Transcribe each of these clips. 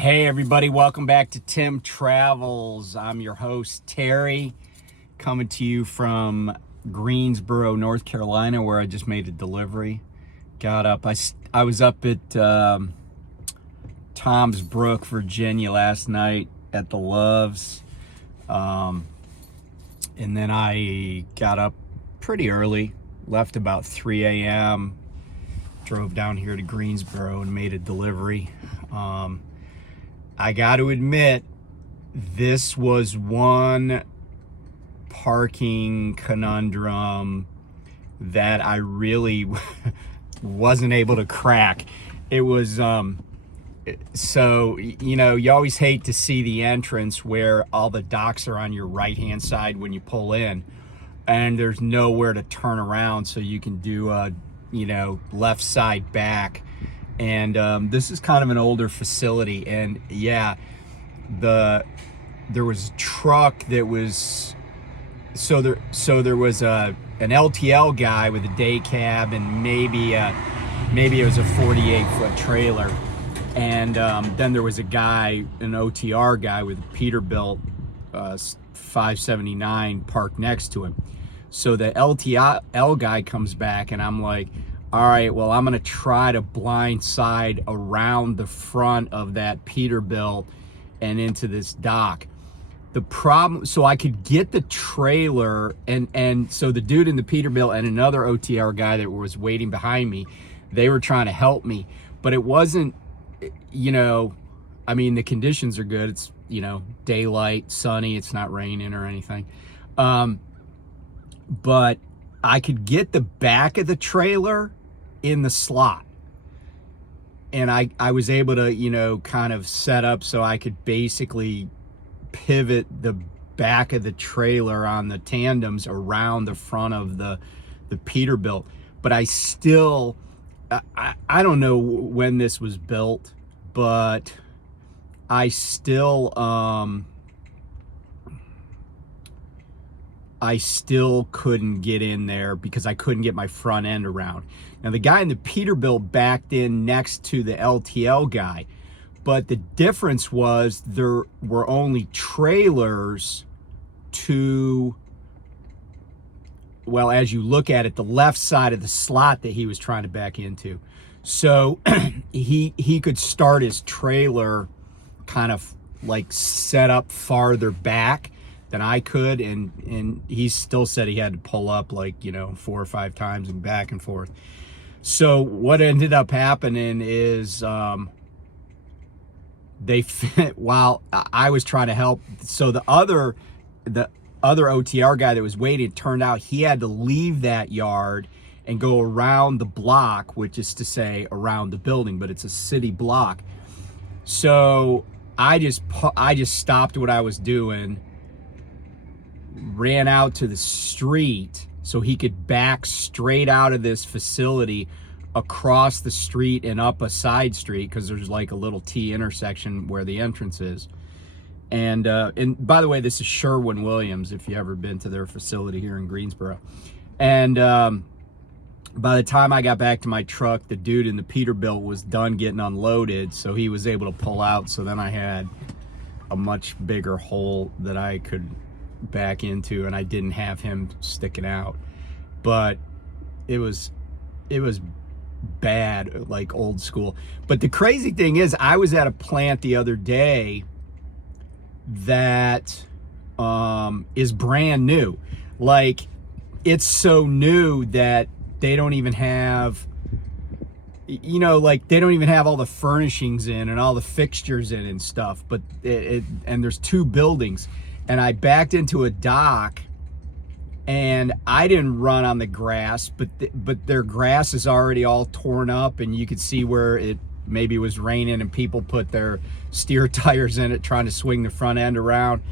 Hey everybody, welcome back to Tim Travels. I'm your host Terry, coming to you from Greensboro, North Carolina, where I just made a delivery. Got up, I was up at Tom's Brook, Virginia last night at the Loves, and then I got up pretty early, left about 3 a.m., drove down here to Greensboro and made a delivery. I got to admit, this was one parking conundrum that I really wasn't able to crack. It was, so, you always hate to see the entrance where all the docks are on your right-hand side when you pull in, and there's nowhere to turn around so you can do a, left side back. And this is kind of an older facility, and yeah, there was a truck that was so there was an LTL guy with a day cab, and maybe it was a 48-foot trailer, and then there was a guy, an OTR guy with a Peterbilt 579 parked next to him. So the LTL guy comes back, and I'm like, all right, well, I'm going to try to blindside around the front of that Peterbilt and into this dock. The problem, so I could get the trailer, and so the dude in the Peterbilt and another OTR guy that was waiting behind me, they were trying to help me, but it wasn't, the conditions are good. It's, daylight, sunny, it's not raining or anything. But I could get the back of the trailer in the slot, and I was able to kind of set up so I could basically pivot the back of the trailer on the tandems around the front of the Peterbilt. But I still, I don't know when this was built, but I still couldn't get in there because I couldn't get my front end around. Now, the guy in the Peterbilt backed in next to the LTL guy, but the difference was there were only trailers to, well, as you look at it, the left side of the slot that he was trying to back into. So he could start his trailer kind of like set up farther back than I could, and he still said he had to pull up 4 or 5 times and back and forth. So what ended up happening is while I was trying to help, so the other OTR guy that was waiting, it turned out he had to leave that yard and go around the block, which is to say around the building, but it's a city block. So I just stopped what I was doing, ran out to the street so he could back straight out of this facility across the street and up a side street, because there's like a little T intersection where the entrance is. And by the way, this is Sherwin-Williams, if you ever been to their facility here in Greensboro. And by the time I got back to my truck, the dude in the Peterbilt was done getting unloaded, so he was able to pull out. So then I had a much bigger hole that I could back into, and I didn't have him sticking out. But it was bad, like old school. But the crazy thing is, I was at a plant the other day that is brand new. Like, it's so new that they don't even have, they don't even have all the furnishings in and all the fixtures in and stuff. But and there's 2 buildings. And I backed into a dock, and I didn't run on the grass, but their grass is already all torn up, and you could see where it maybe was raining and people put their steer tires in it trying to swing the front end around.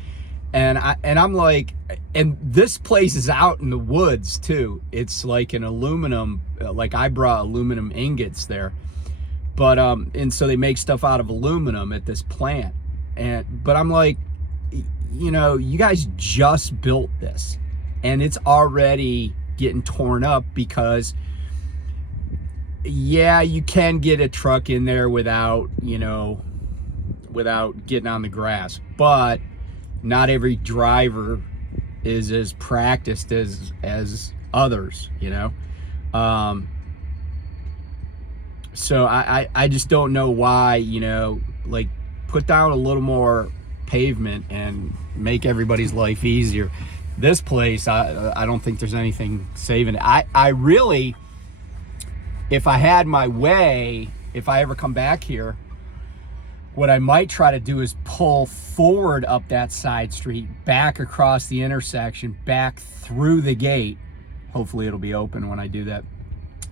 And I'm like, and this place is out in the woods too. It's like an aluminum, like I brought aluminum ingots there, but and so they make stuff out of aluminum at this plant. But I'm like, you guys just built this, and it's already getting torn up because, yeah, you can get a truck in there without, without getting on the grass. But not every driver is as practiced as others, you know. So I just don't know why, you know, like, put down a little more pavement and make everybody's life easier. This place, I don't think there's anything saving it. I really, if I had my way, if I ever come back here, what I might try to do is pull forward up that side street, back across the intersection, back through the gate. Hopefully it'll be open when I do that.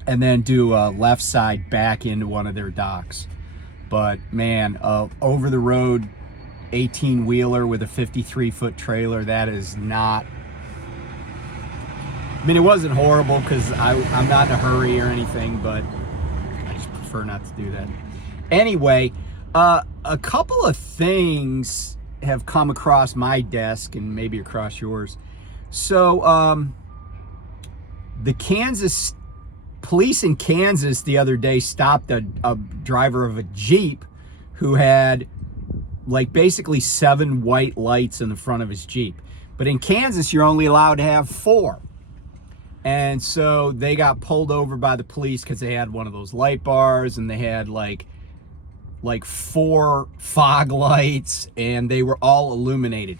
And then do a left side back into one of their docks. But man, over the road 18-wheeler with a 53-foot trailer, that is not, I mean, it wasn't horrible because I'm not in a hurry or anything, but I just prefer not to do that. Anyway, a couple of things have come across my desk and maybe across yours. So the Kansas police in Kansas the other day stopped a driver of a Jeep who had like basically 7 white lights in the front of his Jeep. But in Kansas, you're only allowed to have 4. And so they got pulled over by the police because they had one of those light bars, and they had like 4 fog lights, and they were all illuminated.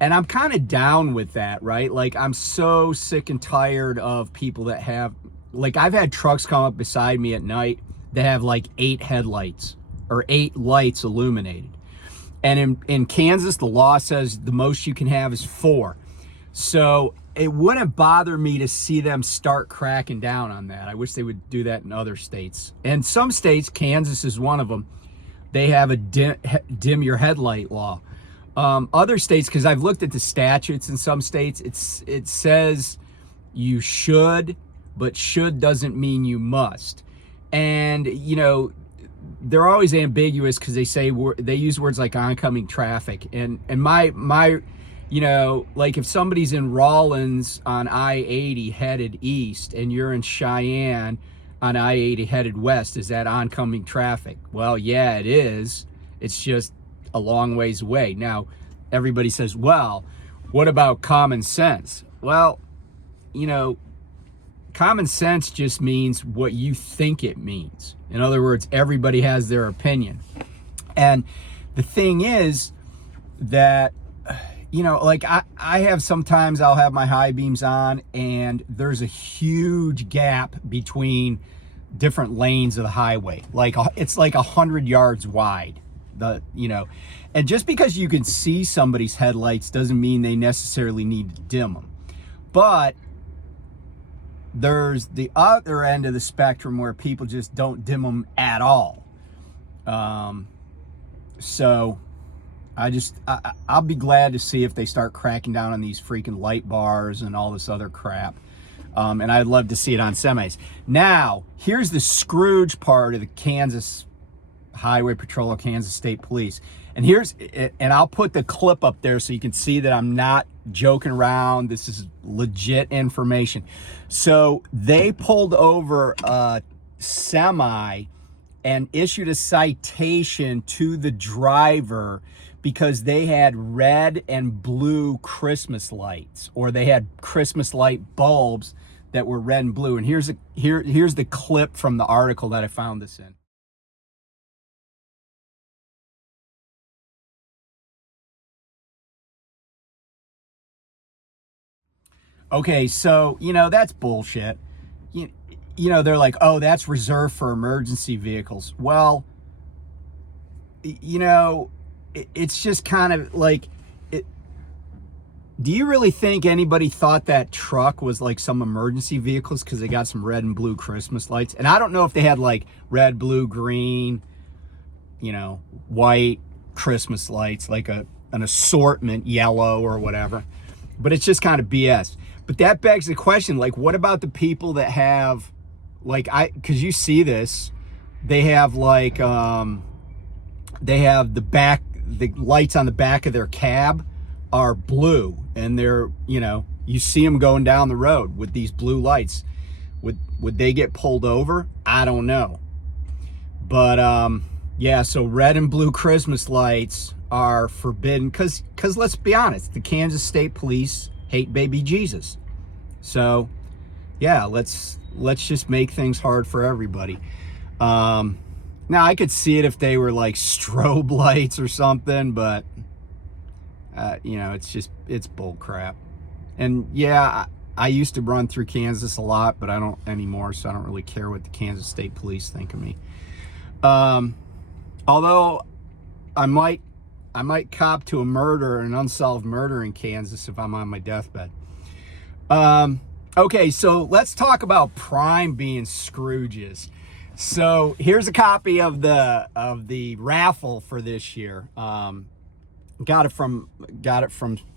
And I'm kind of down with that, right? Like, I'm so sick and tired of people that have, like, I've had trucks come up beside me at night that have like 8 headlights or 8 lights illuminated. And in Kansas, the law says the most you can have is 4. So it wouldn't bother me to see them start cracking down on that. I wish they would do that in other states. And some states, Kansas is one of them, they have a dim your headlight law. Other states, because I've looked at the statutes in some states, it says you should, but should doesn't mean you must. And, you know, they're always ambiguous because they use words like oncoming traffic. And my you know, like if somebody's in Rawlins on I-80 headed east and you're in Cheyenne on I-80 headed west, is that oncoming traffic? Well, yeah, it is. It's just a long ways away. Now, everybody says, well, what about common sense? Well, you know, common sense just means what you think it means. In other words, everybody has their opinion. And the thing is that, you know, like I have sometimes I'll have my high beams on and there's a huge gap between different lanes of the highway. Like it's like 100 yards wide, you know, and just because you can see somebody's headlights doesn't mean they necessarily need to dim them. But there's the other end of the spectrum where people just don't dim them at all. So I'll be glad to see if they start cracking down on these freaking light bars and all this other crap. And I'd love to see it on semis. Now, here's the Scrooge part of the Kansas Highway Patrol or Kansas State Police. And I'll put the clip up there so you can see that I'm not joking around. This is legit information. So they pulled over a semi and issued a citation to the driver because they had red and blue Christmas lights, or they had Christmas light bulbs that were red and blue. And here's the clip from the article that I found this in. Okay, so, you know, that's bullshit. You know, they're like, oh, that's reserved for emergency vehicles. Well, you know, it's just kind of like, do you really think anybody thought that truck was like some emergency vehicles because they got some red and blue Christmas lights? And I don't know if they had like red, blue, green, you know, white Christmas lights, like an assortment, yellow or whatever. But it's just kind of BS. But that begs the question, like, what about the people that have, like, because you see this, they have like, they have the lights on the back of their cab are blue, and they're, you know, you see them going down the road with these blue lights. Would they get pulled over? I don't know. But Yeah, so red and blue Christmas lights are forbidden because let's be honest, the Kansas State Police hate baby Jesus. So yeah, let's just make things hard for everybody. Now I could see it if they were like strobe lights or something, but you know, it's bull crap. And yeah, I used to run through Kansas a lot, but I don't anymore, so I don't really care what the Kansas State Police think of me. Although I might cop to a murder, an unsolved murder in Kansas if I'm on my deathbed. Okay, so let's talk about Prime being Scrooges. So here's a copy of the raffle for this year. Got it from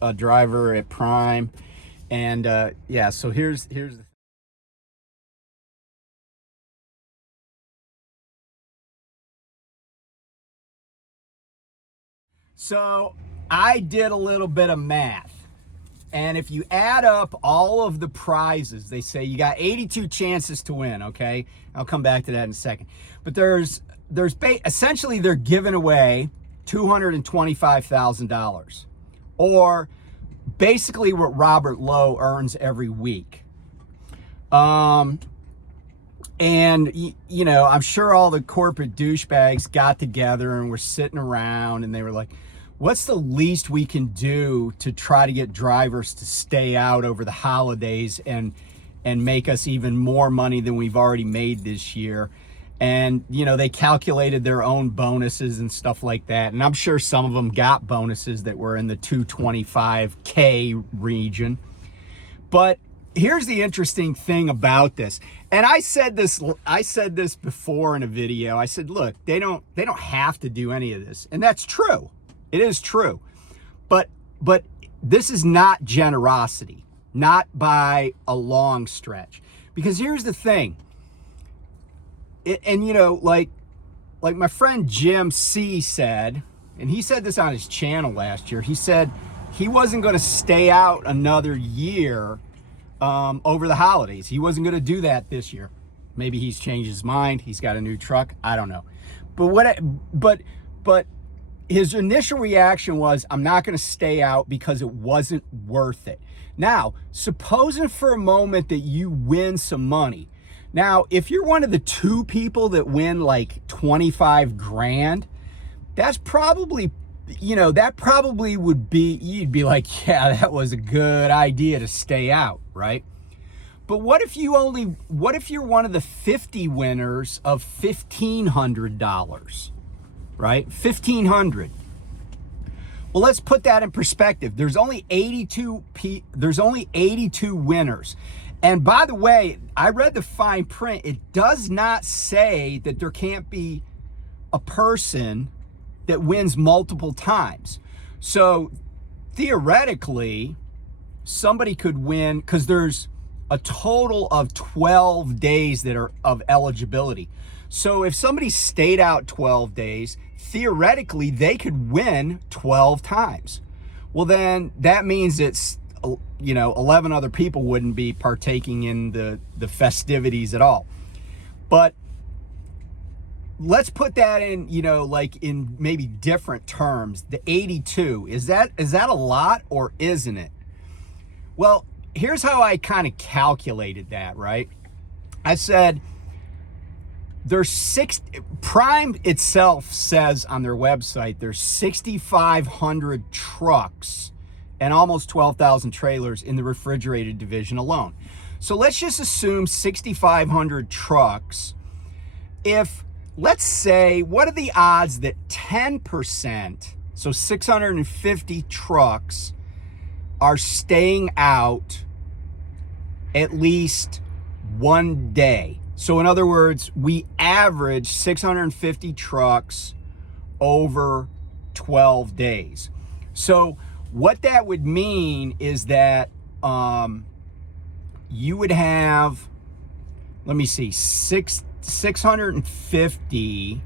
a driver at Prime, and yeah. So here's the. So I did a little bit of math. And if you add up all of the prizes, they say you got 82 chances to win, okay? I'll come back to that in a second. But essentially they're giving away $225,000, or basically what Robert Lowe earns every week. And you know, I'm sure all the corporate douchebags got together and were sitting around and they were like, what's the least we can do to try to get drivers to stay out over the holidays and make us even more money than we've already made this year? And, you know, they calculated their own bonuses and stuff like that. And I'm sure some of them got bonuses that were in the 225K region. But here's the interesting thing about this. And I said this before in a video. I said, look, they don't have to do any of this. And that's true. It is true. But this is not generosity, not by a long stretch. Because here's the thing. And you know, like my friend Jim C said, and he said this on his channel last year, he said he wasn't going to stay out another year over the holidays. He wasn't going to do that this year. Maybe he's changed his mind. He's got a new truck. I don't know. But his initial reaction was, I'm not going to stay out because it wasn't worth it. Now, supposing for a moment that you win some money. Now, if you're one of the 2 people that win like 25 grand, that's probably, you know, that probably would be, you'd be like, yeah, that was a good idea to stay out, right? But what if you're one of the 50 winners of $1,500, right? $1,500. Well, let's put that in perspective. There's only 82 winners. And by the way, I read the fine print. It does not say that there can't be a person that wins multiple times. So theoretically, somebody could win, because there's a total of 12 days that are of eligibility. So if somebody stayed out 12 days, theoretically, they could win 12 times. Well, then that means it's, you know, 11 other people wouldn't be partaking in the festivities at all. But let's put that in, you know, like in maybe different terms. The 82, is that a lot or isn't it? Well, here's how I kind of calculated that, right? I said there's Prime itself says on their website there's 6,500 trucks and almost 12,000 trailers in the refrigerated division alone. So let's just assume 6,500 trucks. If, let's say, what are the odds that 10%, so 650 trucks, are staying out at least one day? So in other words, we average 650 trucks over 12 days. So what that would mean is that you would have, let me see, 650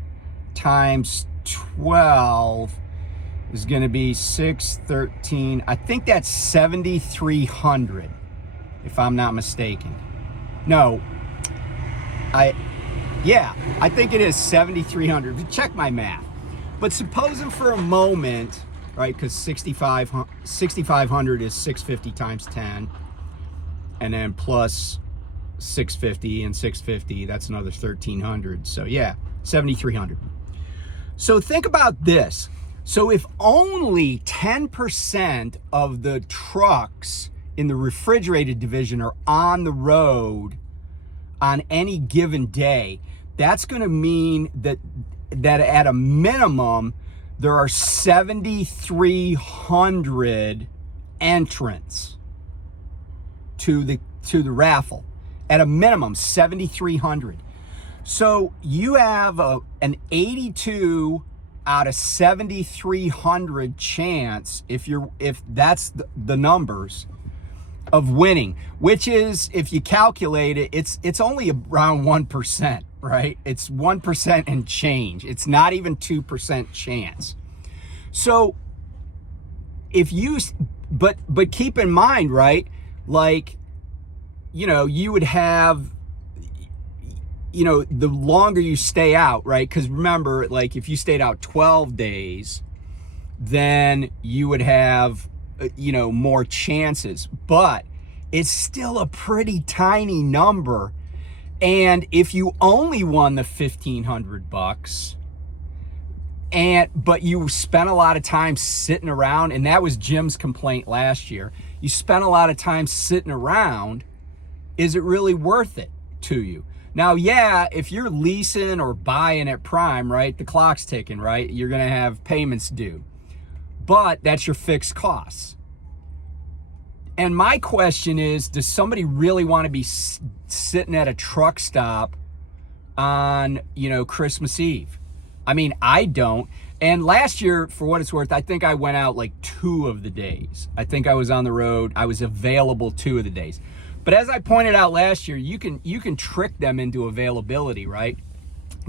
times 12 is going to be 613. I think that's 7,300, if I'm not mistaken. No, Yeah, I think it is 7,300. Check my math. But supposing for a moment, right, because 6,500 is 650 times 10, and then plus 650 and 650, that's another 1,300. So yeah, 7,300. So think about this. So if only 10% of the trucks in the refrigerated division are on the road on any given day, that's going to mean that at a minimum there are 7,300 entrants to the raffle. At a minimum, 7,300. So you have an 82 out of 7,300 chance, if that's the numbers, of winning, which is, if you calculate it, it's only around 1%, right? It's 1% and change. It's not even 2% chance. So if you, but keep in mind, right? Like, you know, you would have, you know, the longer you stay out, right? Because remember, like, if you stayed out 12 days, then you would have, you know, more chances, but it's still a pretty tiny number. And if you only won the $1,500 but you spent a lot of time sitting around, and that was Jim's complaint last year, you spent a lot of time sitting around, is it really worth it to you? Now, yeah, if you're leasing or buying at prime, right, the clock's ticking, right? You're going to have payments due, but that's your fixed costs. And my question is, does somebody really want to be sitting at a truck stop on, you know, Christmas Eve? I mean, I don't. And last year, for what it's worth, I think I went out like 2 of the days. I think I was on the road. I was available 2 of the days. But as I pointed out last year, you can trick them into availability, right?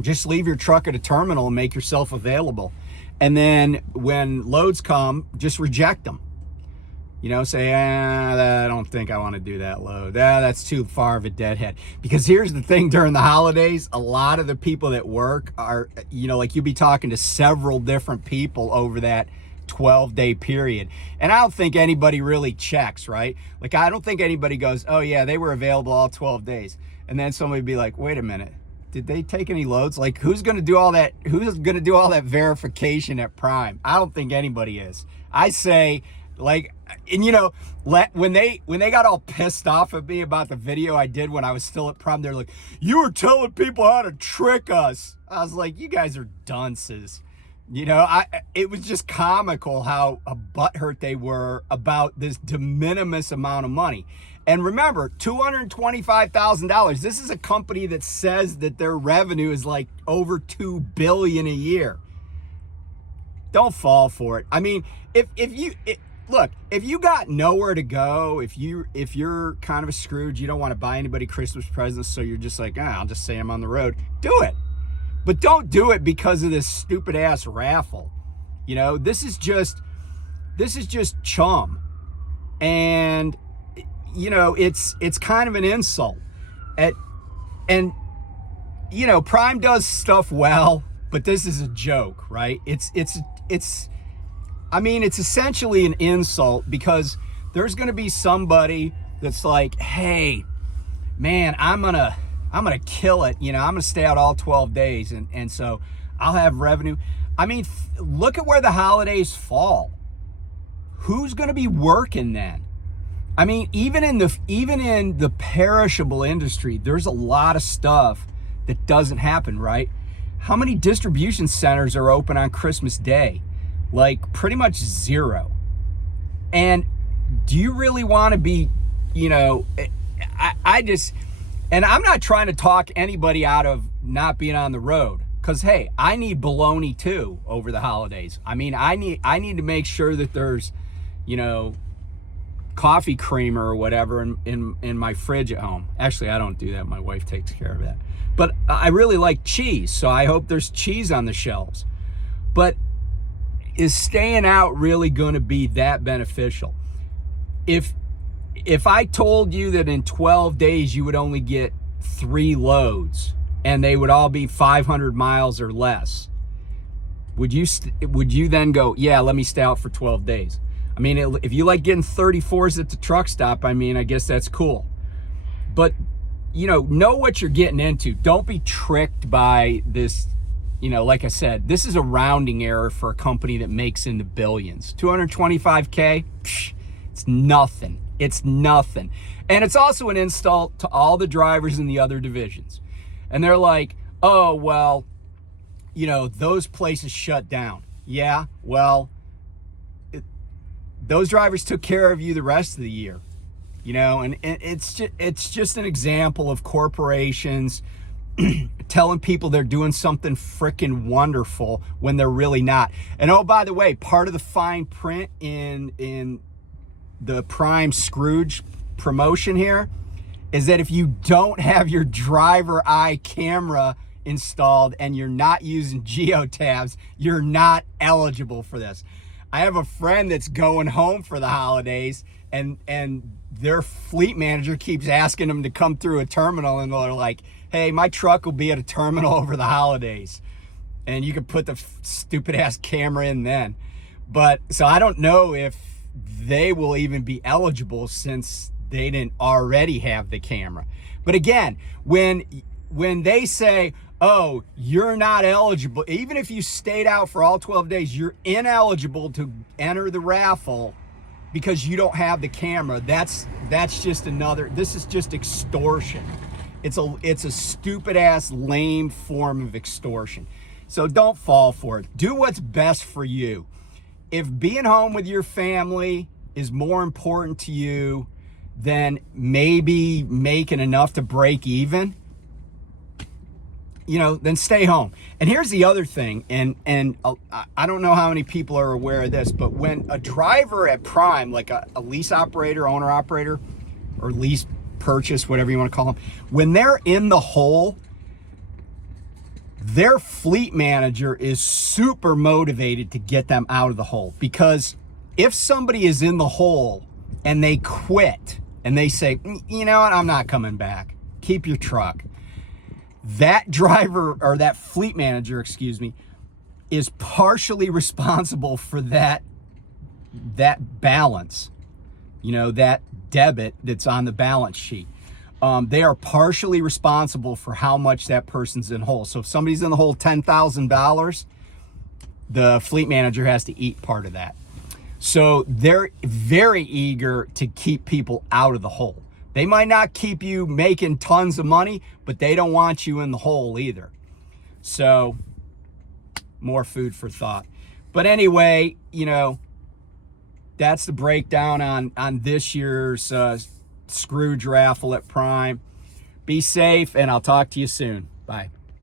Just leave your truck at a terminal and make yourself available. And then when loads come, just reject them. You know, say, I don't think I want to do that load. That's too far of a deadhead. Because here's the thing, during the holidays, a lot of the people that work are, you know, like, you'll be talking to several different people over that 12-day period. And I don't think anybody really checks, right? Like, I don't think anybody goes, oh yeah, they were available all 12 days. And then somebody would be like, wait a minute, did they take any loads? Like, who's going to do all that? Who's going to do all that verification at Prime? I don't think anybody is. I say, like, and you know, when they got all pissed off at me about the video I did when I was still at Prime, they're like, you were telling people how to trick us. I was like, you guys are dunces. You know, it was just comical how butthurt they were about this de minimis amount of money. And remember, $225,000. This is a company that says that their revenue is like over $2 billion a year. Don't fall for it. I mean, look, if you got nowhere to go, if you're kind of a Scrooge, you don't want to buy anybody Christmas presents, so you're just like, I'll just say I'm on the road. Do it. But don't do it because of this stupid ass raffle. You know, this is just chum. And you know, it's kind of an insult. And you know, Prime does stuff well, but this is a joke, right? It's I mean, it's essentially an insult, because there's going to be somebody that's like, hey, man, I'm going to kill it. You know, I'm going to stay out all 12 days. And so I'll have revenue. I mean, look at where the holidays fall. Who's going to be working then? I mean, even in the perishable industry, there's a lot of stuff that doesn't happen, right? How many distribution centers are open on Christmas Day? Like, pretty much zero. And do you really want to be, you know, and I'm not trying to talk anybody out of not being on the road, because hey, I need bologna too over the holidays. I mean, I need to make sure that there's, you know, coffee creamer or whatever in my fridge at home. Actually, I don't do that. My wife takes care of that. But I really like cheese, so I hope there's cheese on the shelves. But is staying out really going to be that beneficial? If I told you that in 12 days you would only get 3 loads, and they would all be 500 miles or less, would you then go, yeah, let me stay out for 12 days? I mean, if you like getting 34s at the truck stop, I mean, I guess that's cool. But, know what you're getting into. Don't be tricked by this. Like I said, this is a rounding error for a company that makes in the billions. 225K, it's nothing. It's nothing. And it's also an insult to all the drivers in the other divisions. And they're like, oh, well, those places shut down. Yeah, well, those drivers took care of you the rest of the year. And it's just an example of corporations telling people they're doing something freaking wonderful when they're really not. And oh, by the way, part of the fine print in the Prime Scrooge promotion here is that if you don't have your driver eye camera installed and you're not using geotabs, you're not eligible for this. I have a friend that's going home for the holidays, and their fleet manager keeps asking them to come through a terminal, and they're like, hey, my truck will be at a terminal over the holidays, and you can put the stupid ass camera in then. But so I don't know if they will even be eligible since they didn't already have the camera. But again, when they say, oh, you're not eligible, even if you stayed out for all 12 days, you're ineligible to enter the raffle because you don't have the camera. That's just this is just extortion. It's a stupid ass lame form of extortion. So don't fall for it. Do what's best for you. If being home with your family is more important to you than maybe making enough to break even, then stay home. And here's the other thing, and I don't know how many people are aware of this, but when a driver at Prime, like a lease operator, owner operator, or lease purchase, whatever you want to call them, when they're in the hole, their fleet manager is super motivated to get them out of the hole. Because if somebody is in the hole and they quit and they say, you know what, I'm not coming back, keep your truck, that driver, or that fleet manager, is partially responsible for that balance, that debit that's on the balance sheet. They are partially responsible for how much that person's in the hole. So if somebody's in the hole $10,000, the fleet manager has to eat part of that. So they're very eager to keep people out of the hole. They might not keep you making tons of money, but they don't want you in the hole either. So more food for thought. But anyway, that's the breakdown on this year's Scrooge raffle at Prime. Be safe, and I'll talk to you soon. Bye.